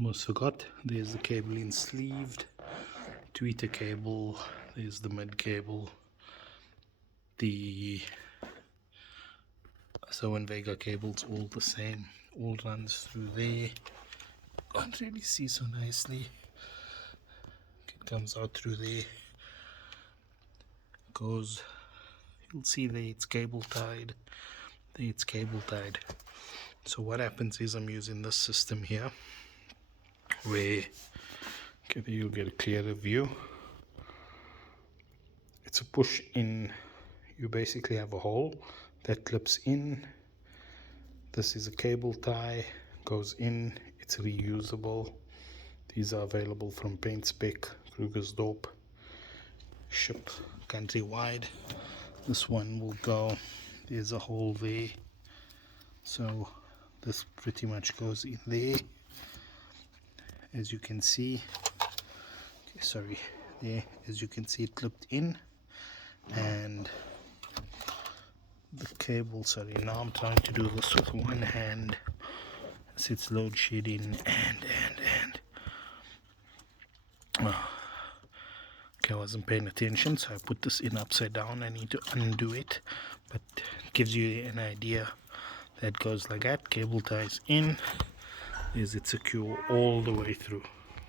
almost forgot, there's the cable in sleeved, tweeter cable, there's the mid cable, the so and Vega cable's all the same, all runs through there. Can't really see so nicely. It comes out through there, goes, you'll see there it's cable tied, there it's cable tied. So what happens is I'm using this system here where, okay, there you'll get a clearer view. It's a push in, you basically have a hole that clips in. This is a cable tie, goes in, it's reusable. These are available from Paint Spec, Krugersdorp, ship countrywide. This one will go, there's a hole there, so this pretty much goes in there, as you can see. Okay, sorry, there, as you can see, it clipped in, and the cable, sorry, now I'm trying to do this with one hand as it's load shedding, and oh, okay, I wasn't paying attention, so I put this in upside down. I need to undo it, but it gives you an idea. That goes like that, cable ties in, is it secure all the way through.